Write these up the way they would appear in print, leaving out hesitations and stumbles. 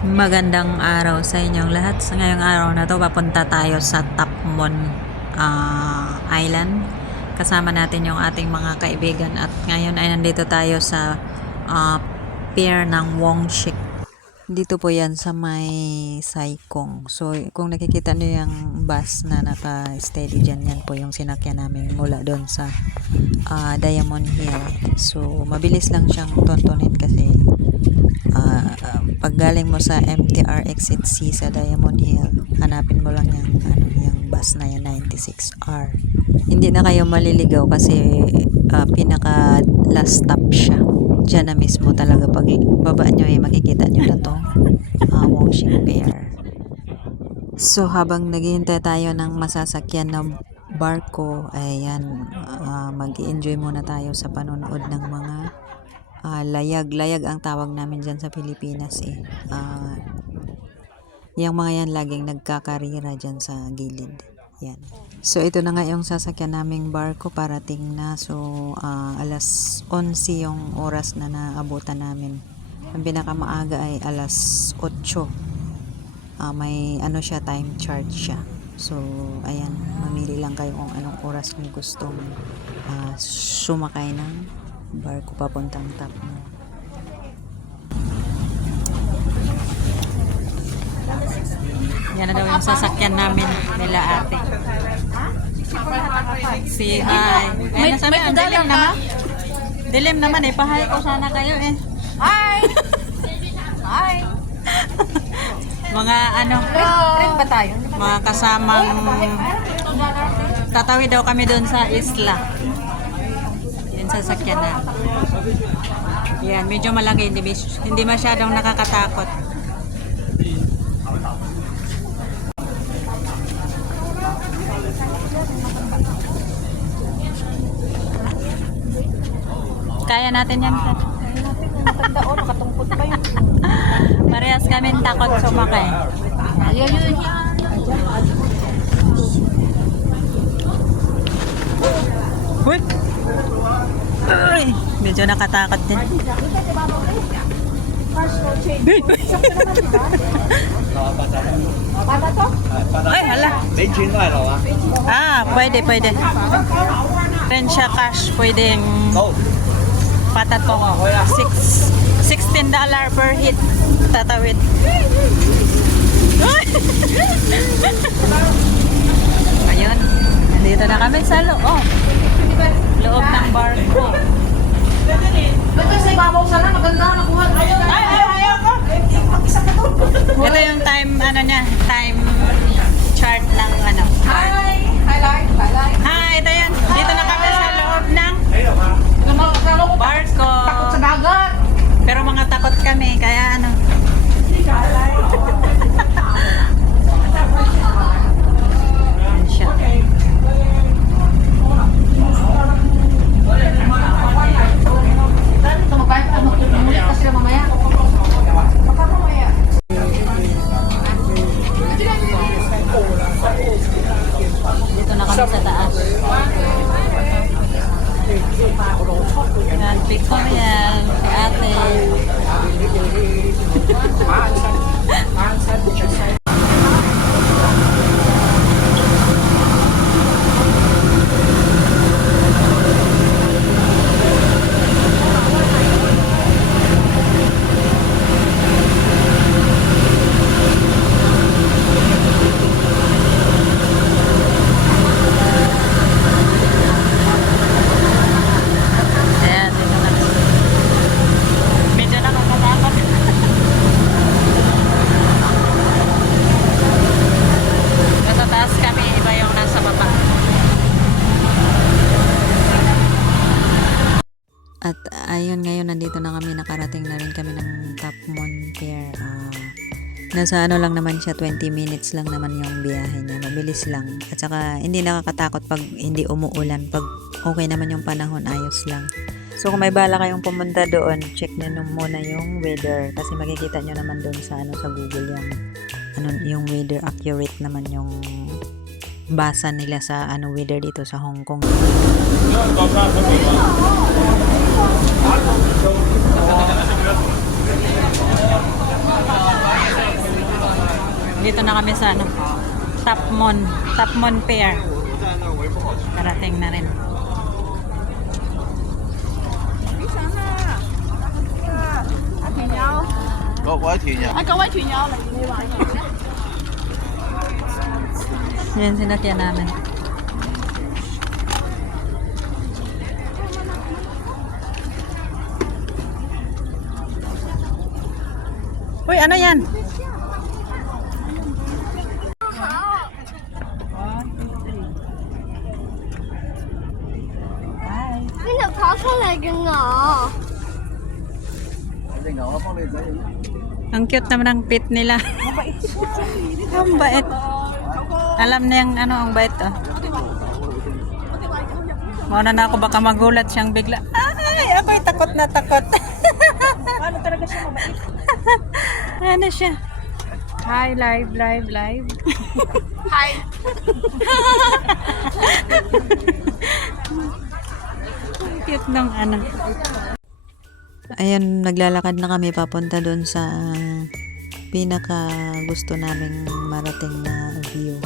Magandang araw sa inyong lahat. Sa ngayong araw na to, papunta tayo sa Tapmon Island. Kasama natin yung ating mga kaibigan at ngayon ay nandito tayo sa pier ng Wongshik. Dito po yan sa may Saikong. So kung nakikita niyo yung bus na naka-steady dyan, yan po yung sinakyan namin mula doon sa Diamond Hill. So mabilis lang siyang tontonin kasi pag galing mo sa MTR Exit C sa Diamond Hill, hanapin mo lang yung bus na yung 96R. Hindi na kayo maliligaw kasi pinaka last stop siya. Diyan na mismo talaga pag baba nyo ay makikita nyo na to Wongshik Pier. So habang naghihintay tayo ng masasakyan na barko, ayan, mag-enjoy muna tayo sa panonood ng mga layag ang tawag namin dyan sa Pilipinas yung mga yan laging nagkakarira dyan sa gilid yan. So ito na nga yung sasakyan naming barko, parating na. So alas 11 yung oras na naabutan namin. Ang pinakamaaga ay alas 8. May siya, time charge siya. So ayan, mamili lang kayo kung anong oras kung gustong sumakay ng barko papuntang Tapmon. Yan na daw yung sasakyan namin nila ate. Si hi. Ay, nasabi, ang dilim naman. Dilim naman eh. Pahay ko sana kayo eh. Hi! Hi! Mga Trip ba tayo? mga kasamang tatawid daw kami doon sa isla. Yan sasakyan na. Yan, medyo malaki. Hindi masyadong nakakatakot. Kaya natin yan. Matanda o, nakatungkot pa yun. Parehas kami takot sumakay. Ayun. Uy! Uy! Medyo nakatakot din. Paano to? Ay, hala. Pwede. Pensya cash, pwedeng patatong. $16 per hit. Tatawid. Ayun. Nandito na kami sa loob. Loob ng barko. Ito sa ibabaw sana, maganda nakuha. Ayaw ko. Mag-isa ka to. Ito yung time, time chart ng Hi! Highlight. Hi, ito yun. Dito na kami sa loob ng barko. Takot sa dagat. Pero mga takot kami, kaya Yan siya. Tumabay ka, magtutulit ka sila mamaya. Baka mamaya. Dito na kami sa taas. Yan, Victorian, si ate. Ayan, dito na. Medyo nakakatakot. Nasa taas kami, iba yung nasa baba. At ayun, ngayon nandito na kami, nakarating na rin kami ng Tapmon Pier. Nasa lang naman siya, 20 minutes lang naman yung biyahe niya. Mabilis lang. At saka hindi nakakatakot pag hindi umuulan. Pag okay naman yung panahon, ayos lang. So kung may bala kayong pumunta doon, check nyo muna yung weather. Kasi makikita nyo naman doon sa sa Google yung weather, accurate naman yung basa nila sa weather dito sa Hong Kong. Dito na kami sa ano, Tapmon Pier. Parating na rin. 各位團友， Ay, kaway, chinyaw. May wala. Yan sinakyan namin. Uy, ano yan? Ang cute naman ang pit nila. Ang bait. Alam niya yung ano, ang bait oh. Mauna na ako baka magulat siyang bigla. Ay, ako'y takot na takot. Ano talaga siya mabait? Ano siya? Hi, live. Hi. Ang cute ng ano. Ayan, naglalakad na kami papunta doon sa pinaka gusto naming marating na view.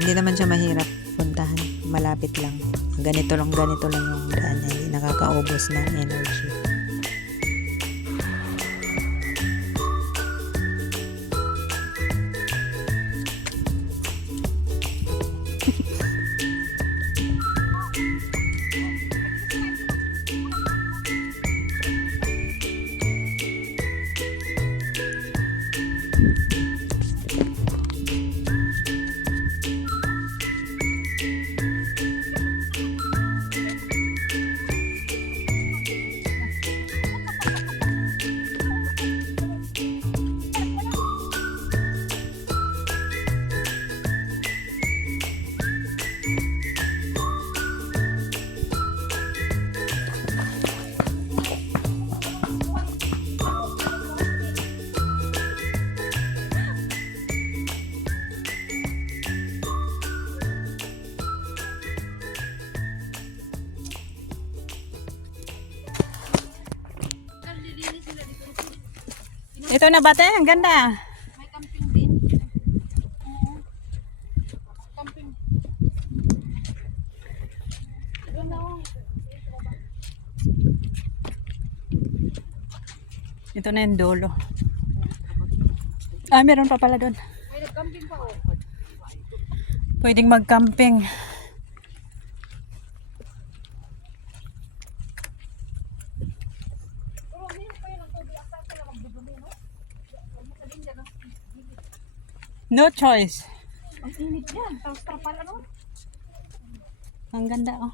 Hindi naman siya mahirap puntahan. Malapit lang. Ganito lang yung daan niya. Hindi nakakaubos ng energy. Ito na bate, ang ganda. May camping din. Camping. Ito na yung dulo. Meron pa pala doon. May nag-camping pa oh. Pwedeng mag-camping. No choice. Ang init yan. Tapos trapal ano? Ang ganda oh.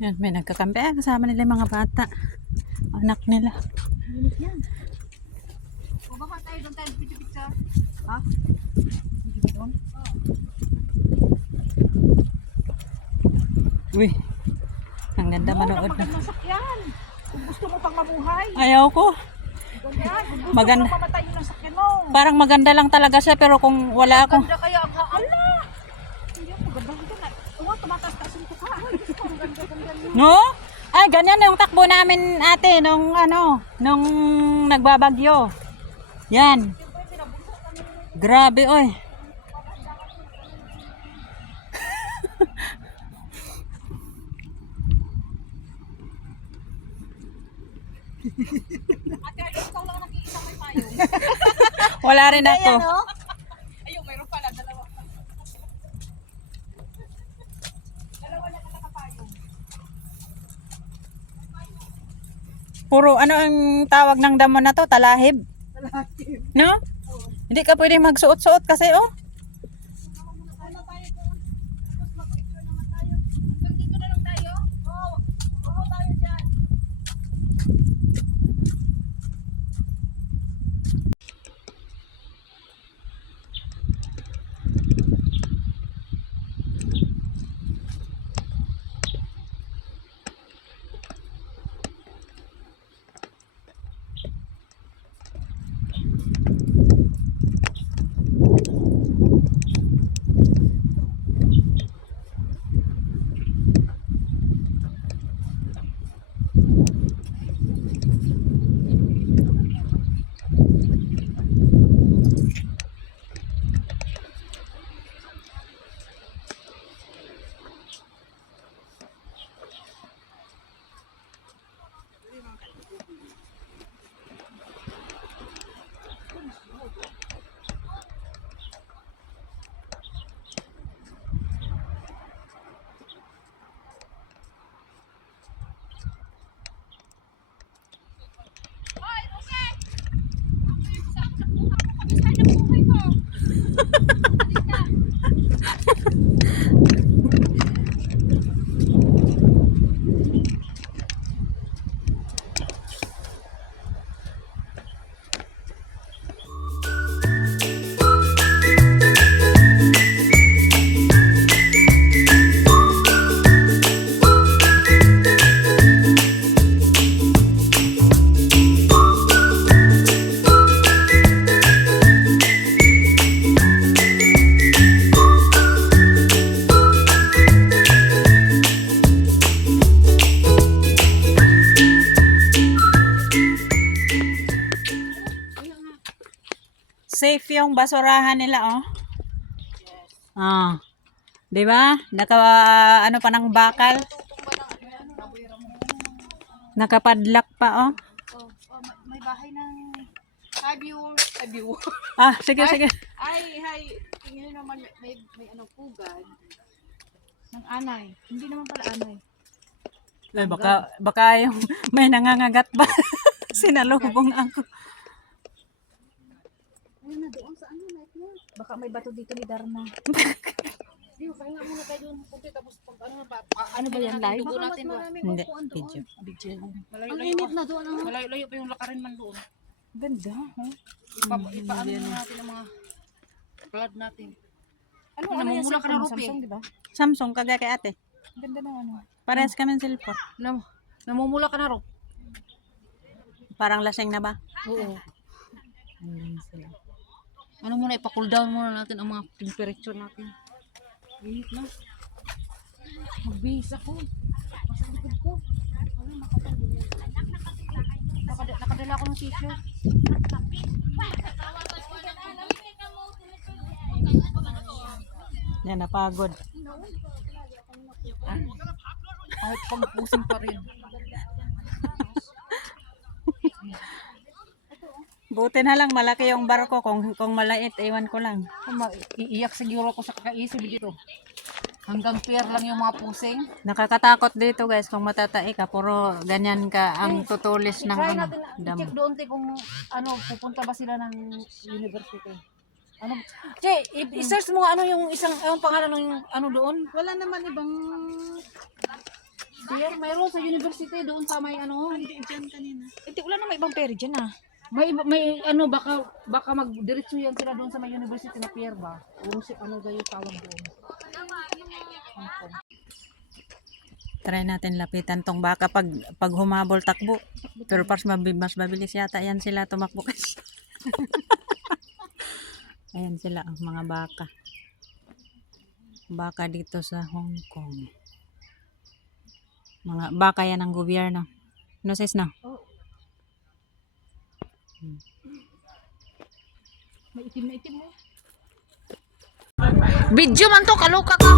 Yan, may nagkakampi. Kasama nila yung mga bata. Anak nila. Init yan. O baka tayo doon tayo picture-picture. Ha? Doon? Uy. Ang ganda manood na. Magandang sakyan. Kung gusto mo pang mabuhay. Ayaw ko. Ganyan. Kung gusto Maganda. mo mamatay yung sakyan mo. Parang maganda lang talaga siya pero kung wala akong Ganda kaya ang ala. Hindi ako maganda ko na. Oo, tumataas-taas yung kuka. Ay, gusto ko ganda-ganda yun. no? Ay, ganyan yung takbo namin ate nung nung nagbabagyo. Yan. Grabe oy. Ate, ikaw lang nag-iisa may payo. Wala rin ako. Ayun, mayroon pala. Dalawa. Dalawa na nakapayong. Puro ano ang tawag ng damo na to? Talahib. No? Hindi ka pwedeng magsuot-suot kasi oh. Hanggang dito na lang tayo? Oo. Oo tayo dyan. safe yung basurahan nila, oh. Ah. 'Di ba? Ano pa ng bakal? Nakapadlock pa, oh. May bahay ng hi viewer. Ah, sige, sige. Hi. Tingnan naman may ano pugad ng anay. Hindi naman pala anay. Ay, baka yung may nangangagat ba? Sinalubong ako. Ayun na doon sa ano na. Baka may bato dito ni Darna. Di, pahinga muna tayo doon. Kunti tapos pag ano ba? Ano ba yan live? Baka mas maraming Hindi, upuan doon. video. Ang init na doon. Malayo-layo pa yung lakarin man doon. Ganda. Ipaano natin ang mga blood natin. Ano Namumula ka na, Rupi. Samsung, di ba? Samsung, kagaya kay ate. Ganda ng ano. Parehas kami ng cellphone. Namumula ka na, Rup. Parang lasing na ba? Oo. Ano muna, ipa-cool down muna natin ang mga temperature natin. Init na. Magbihis ako. Masang likod ko. Nakadala ako ng t-shirt. Yan, napagod. Kahit pang-pusing pa rin. Buti na lang malaki yung barko. Kung malait, ewan ko lang. Iiyak siguro ako sa kakaisip dito. Hanggang pier lang yung mga pusing. Nakakatakot dito guys kung matatai ka. Puro ganyan ka ang tutulis ng Try ano, natin damo. i-check doon te kung ano pupunta ba sila ng university. Ano? Che, i-search mo ano yung isang yung pangalan ng ano doon. Wala naman ibang Dear, mayroon sa university doon sa may ano. dyan kanina. Hindi, wala naman ibang peri dyan ah. May ano baka magdiretso yan sila doon sa may university na pier ba? Yung si ano daw yung tawag doon. Try natin lapitan tong baka pag humabol takbo. Pero mas mabilis yata yan sila tumakbo kasi. Ayan sila ang mga baka. Baka dito sa Hong Kong. Mga baka yan ng gobyerno. No sis no? May itim na itim mo. Video man to, kaluka ka.